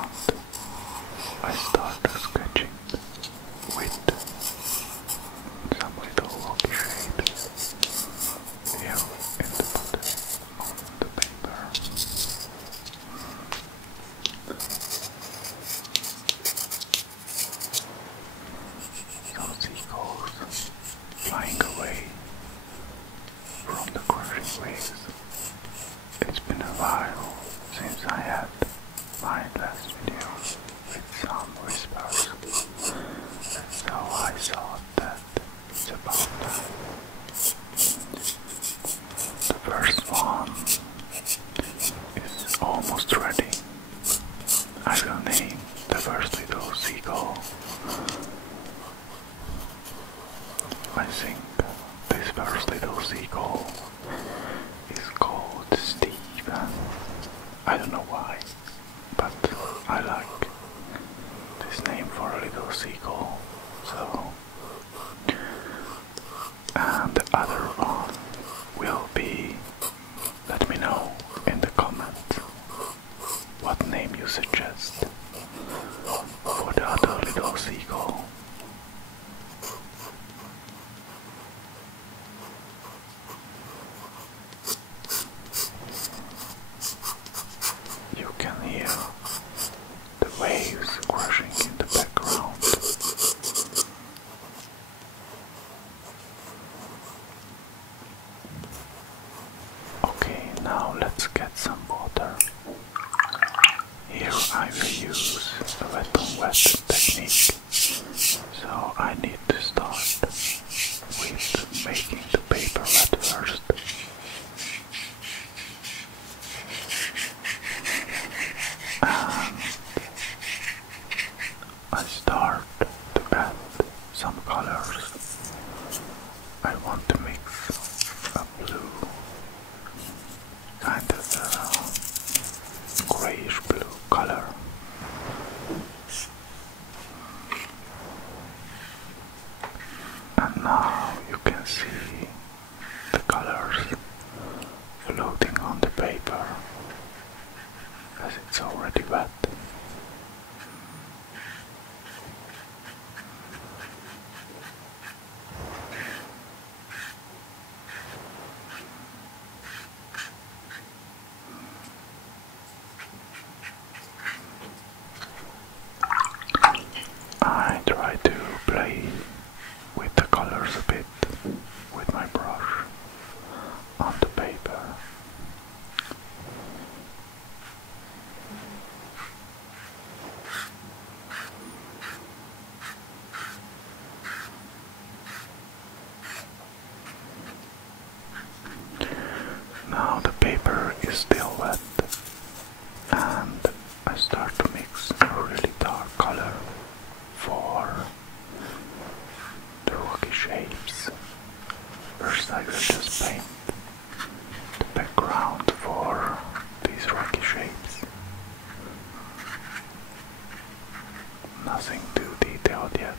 background, I start sketching with some little rocky shapes here in the bottom of the paper. Some seagulls flying away from the crashing waves. It's been a while since I had my last video with some whispers, so I thought that it's about time. The first one is almost ready. I will name the first little seagull. I think this first little seagull is called Steve. I don't know why, but I like this name for a little seagull. So, and the other one will be, let me know in the comments what name you suggest for the other little seagull. You can hear the waves crashing in the background. Okay, now let's get some water. Here I will use a wet on wet technique. So I need to start with making the paper wet first. I start to add some colors. I want to mix a blue, kind of a grayish blue color. And now you can see the colors floating on the paper as it's already wet. I try to play with the colors a bit with my brush on the paper. Now the paper is still wet, and I start to mix a really dark color for the rocky shapes. First I will just paint the background for these rocky shapes. Nothing too detailed yet.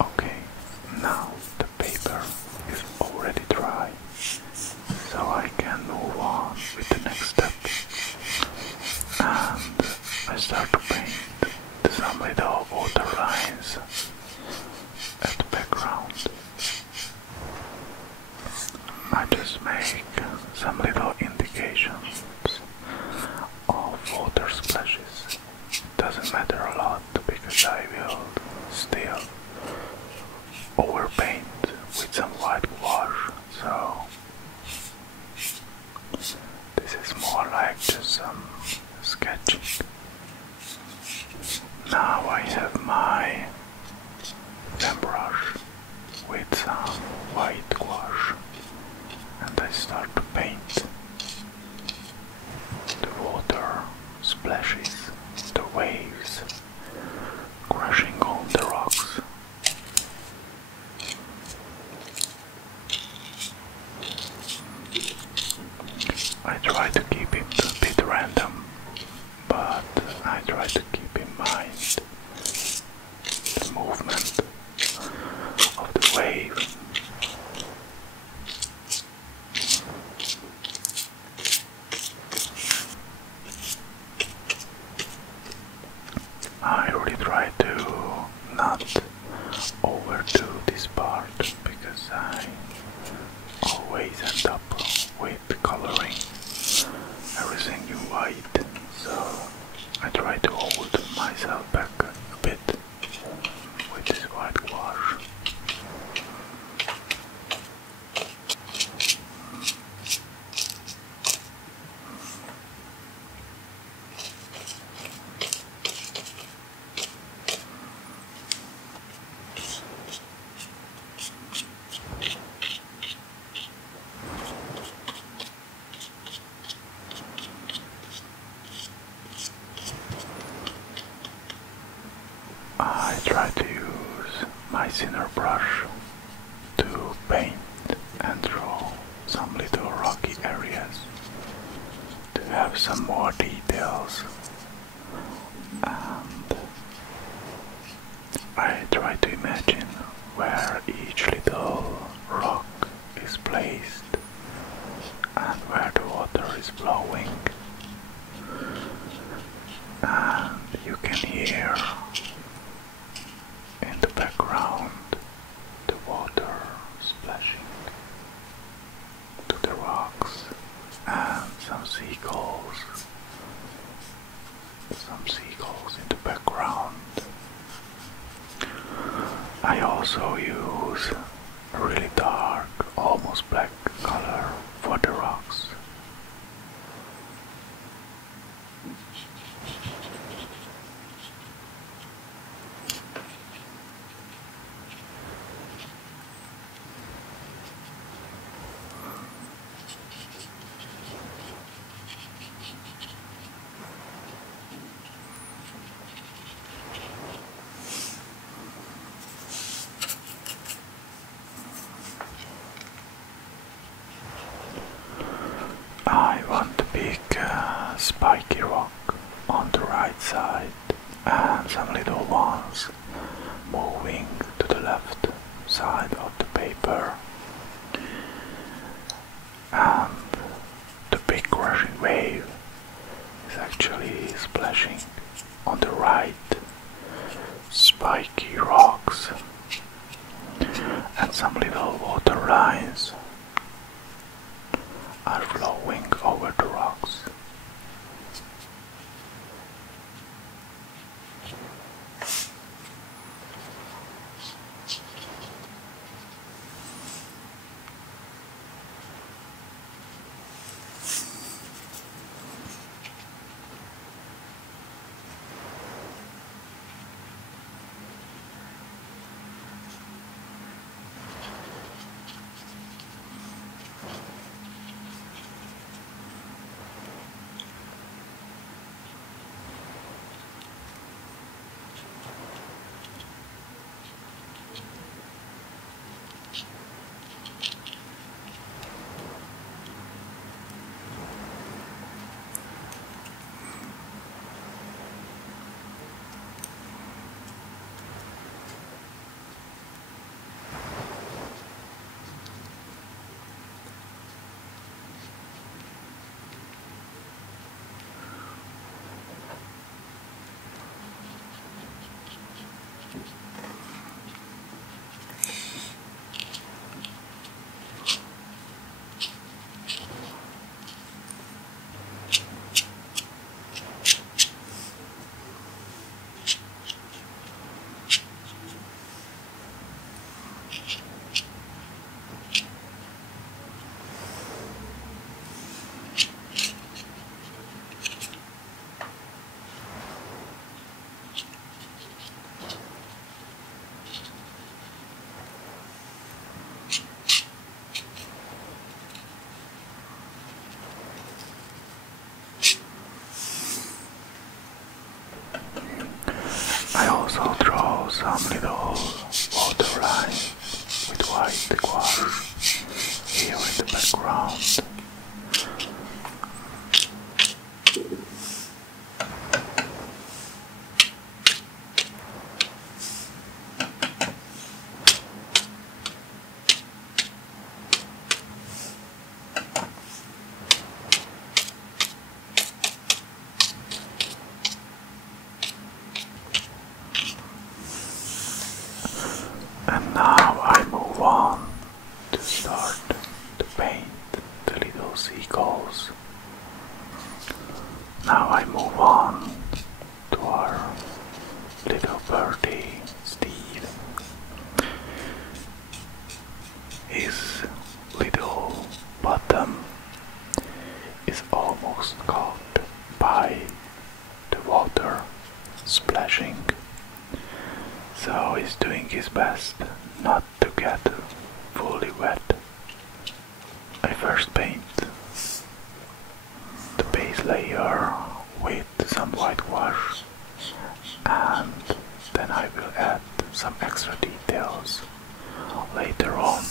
Okay, now the paper is already dry, so I can move on with the next step. And I start to paint some little water lines at the background. I just make some little indications of water splashes. Doesn't matter a lot because I will still overpaint with some white wash, so this is more like just some sketching. Now I have my pen brush with some white gouache, and I start to paint the water splashes, the waves crashing on the rocks. I try to keep it a bit random, but I try try to keep in mind the movement of the wave. I really try to not overdo this part because I always end up with coloring everything in white, so I try to hold myself back a bit with this white gouache. I try to use my thinner brush to paint and draw some little rocky areas to have some more details, and I try to imagine where each little rock is placed and where the water is flowing, and you can hear in the background the water splashing to the rocks and some seagulls in the background. I also use a really dark, almost black color for the rocks. I want a big spiky rock on the right side and some little ones moving to the left side of the paper, and the big rushing wave is actually splashing on the right spiky rocks, and some little water lines are flowing over the rocks. I also draw some little water lines with white gouache here in the background. little birdie, Steve. His little bottom is almost caught by the water splashing, so he's doing his best not to get fully wet. I first paint the base layer with some whitewash, and then I will add some extra details later on.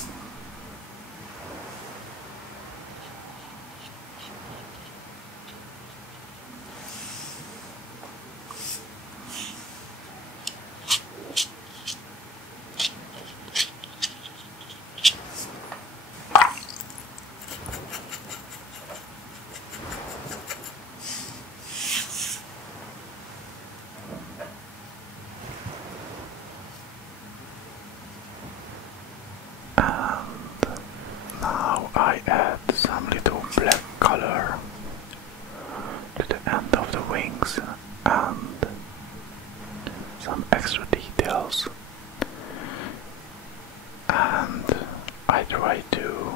Now I add some little black color to the end of the wings and some extra details, and I try to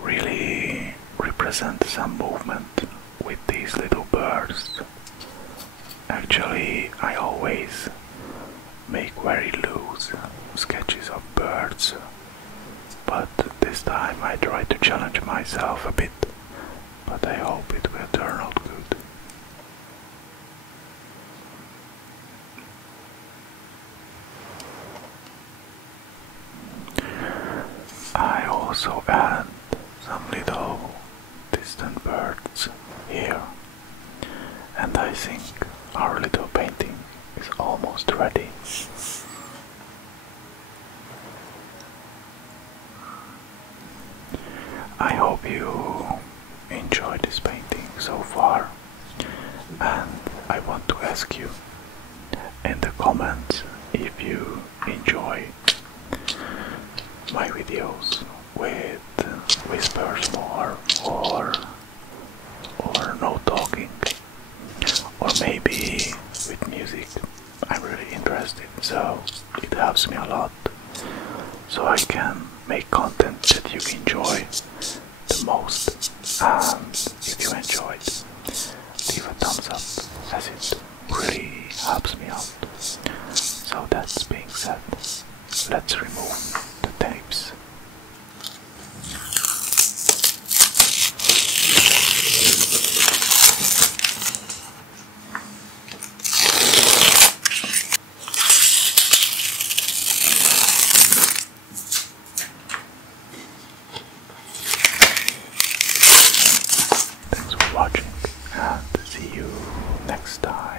really represent some movement with these little birds. Actually, I always make very loose sketches of birds, but this time I try to challenge myself a bit, but I hope it will turn out good. I also add some little distant birds here, and I think our little painting is almost ready. I hope you enjoyed this painting so far, and I want to ask you in the comments if you enjoy my videos with whispers more or no talking, or maybe with music. I'm really interested, so it helps me a lot, so I can make content that you enjoy the most. And if you enjoyed, leave a thumbs up, as it really helps me out. So that being said, let's remove the tapes. Thanks for watching, and see you next time.